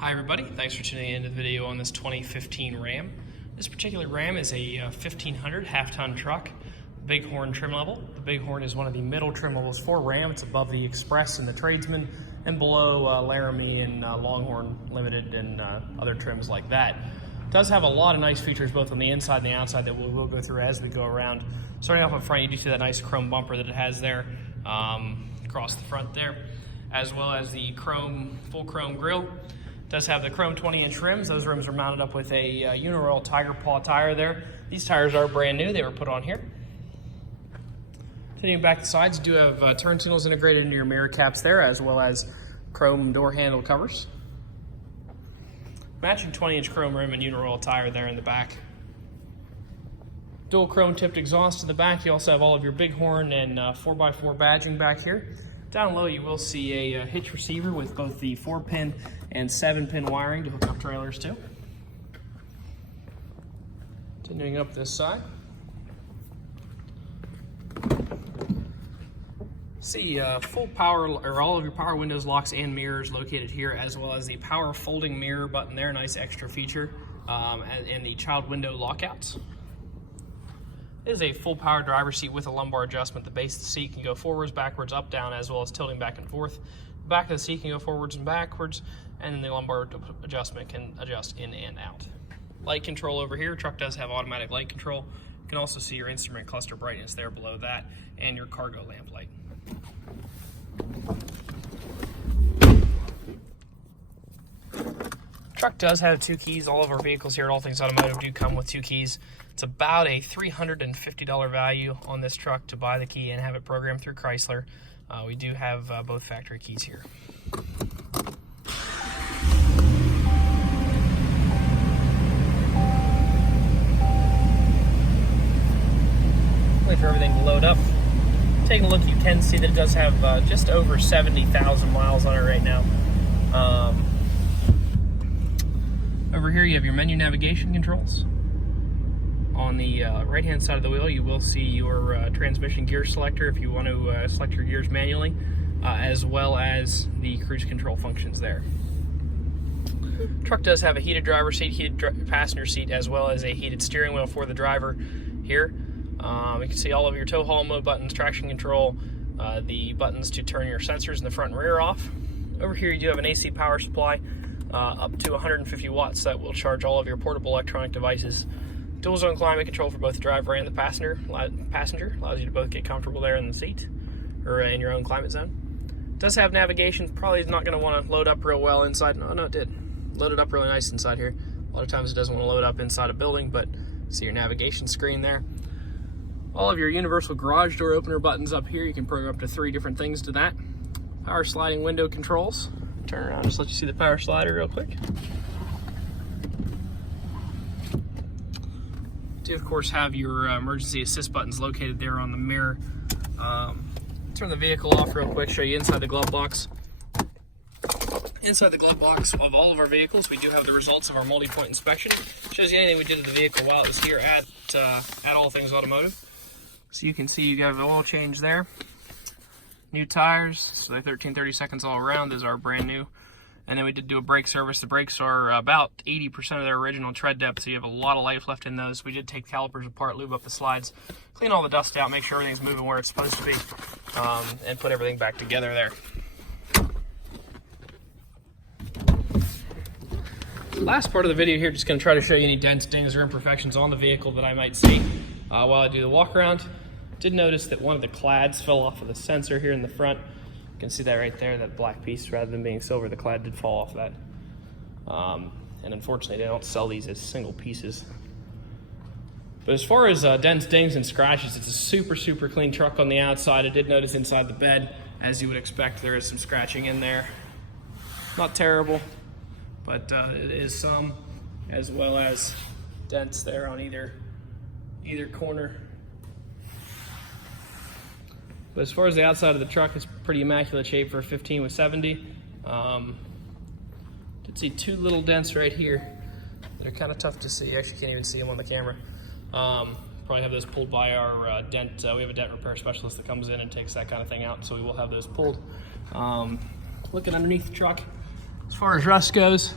Hi everybody, thanks for tuning into the video on this 2015 Ram. This particular Ram is a 1500 half-ton truck, Bighorn trim level. The Bighorn is one of the middle trim levels for Ram. It's above the Express and the Tradesman and below Laramie and Longhorn Limited and other trims like that. It does have a lot of nice features both on the inside and the outside that we'll go through as we go around. Starting off up front, you do see that nice chrome bumper that it has there across the front there, as well as the full chrome grille. It does have the chrome 20-inch rims. Those rims are mounted up with a Uniroyal Tiger Paw tire there. These tires are brand new. They were put on here. Continuing back to the sides, you do have turn signals integrated into your mirror caps there, as well as chrome door handle covers. Matching 20-inch chrome rim and Uniroyal tire there in the back. Dual chrome tipped exhaust in the back. You also have all of your Bighorn and 4x4 badging back here. Down low you will see a hitch receiver with both the 4-pin and 7-pin wiring to hook up trailers to. Continuing up this side. See full power, or all of your power windows, locks, and mirrors located here, as well as the power folding mirror button there, nice extra feature, and the child window lockouts. It is a full power driver's seat with a lumbar adjustment. The base of the seat can go forwards, backwards, up, down, as well as tilting back and forth. The back of the seat can go forwards and backwards, and then the lumbar adjustment can adjust in and out. Light control over here. Truck does have automatic light control. You can also see your instrument cluster brightness there below that, and your cargo lamp light. Truck does have 2 keys. All of our vehicles here at All Things Automotive do come with 2 keys. It's about a $350 value on this truck to buy the key and have it programmed through Chrysler. We do have both factory keys here. Wait for everything to load up. Taking a look, you can see that it does have just over 70,000 miles on it right now. Over here you have your menu navigation controls. On the right-hand side of the wheel, you will see your transmission gear selector if you want to select your gears manually, as well as the cruise control functions there. Truck does have a heated driver's seat, heated passenger seat, as well as a heated steering wheel for the driver here. You can see all of your tow haul mode buttons, traction control, the buttons to turn your sensors in the front and rear off. Over here you do have an AC power supply up to 150 watts that will charge all of your portable electronic devices. Dual zone climate control for both the driver and the passenger allows you to both get comfortable there in the seat or in your own climate zone. It does have navigation. Probably is not going to want to load up real well inside. No, it did. Loaded up really nice inside here. A lot of times it doesn't want to load up inside a building, but see your navigation screen there. All of your universal garage door opener buttons up here. You can program up to 3 different things to that. Power sliding window controls. Turn around, just let you see the power slider real quick. You of course have your emergency assist buttons located there on the mirror. Turn the vehicle off real quick, show you inside the glove box. Inside the glove box of all of our vehicles, we do have the results of our multi-point inspection. Shows you anything we did to the vehicle while it was here at All Things Automotive. So you can see you have an oil change there. New tires, so they're 13/32 all around. Those are brand new. And then we did do a brake service. The brakes are about 80% of their original tread depth, so you have a lot of life left in those. We did take calipers apart, lube up the slides, clean all the dust out, make sure everything's moving where it's supposed to be, and put everything back together there. Last part of the video here, just going to try to show you any dents, dings, or imperfections on the vehicle that I might see while I do the walk around. Did notice that one of the clads fell off of the sensor here in the front. You can see that right there, that black piece, rather than being silver, the clad did fall off that. And unfortunately, they don't sell these as single pieces. But as far as dents, dings, and scratches, it's a super clean truck on the outside. I did notice inside the bed, as you would expect, there is some scratching in there. Not terrible, but it is some, as well as dents there on either corner. But as far as the outside of the truck, it's pretty immaculate shape for a 15 with 70. Did see 2 little dents right here that are kind of tough to see. You actually can't even see them on the camera. Probably have those pulled by our dent. We have a dent repair specialist that comes in and takes that kind of thing out, so we will have those pulled. Looking underneath the truck, as far as rust goes,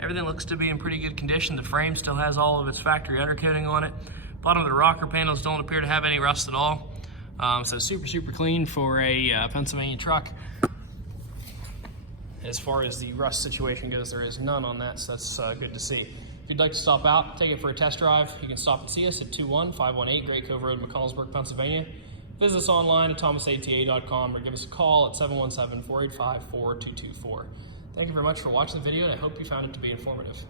Everything looks to be in pretty good condition. The frame still has all of its factory undercoating on it. Bottom of the rocker panels don't appear to have any rust at all. So super clean for a Pennsylvania truck. As far as the rust situation goes, there is none on that, so that's good to see. If you'd like to stop out, take it for a test drive, you can stop and see us at 21518 Great Cove Road, McConnellsburg, Pennsylvania. Visit us online at thomasata.com or give us a call at 717-485-4224. Thank you very much for watching the video, and I hope you found it to be informative.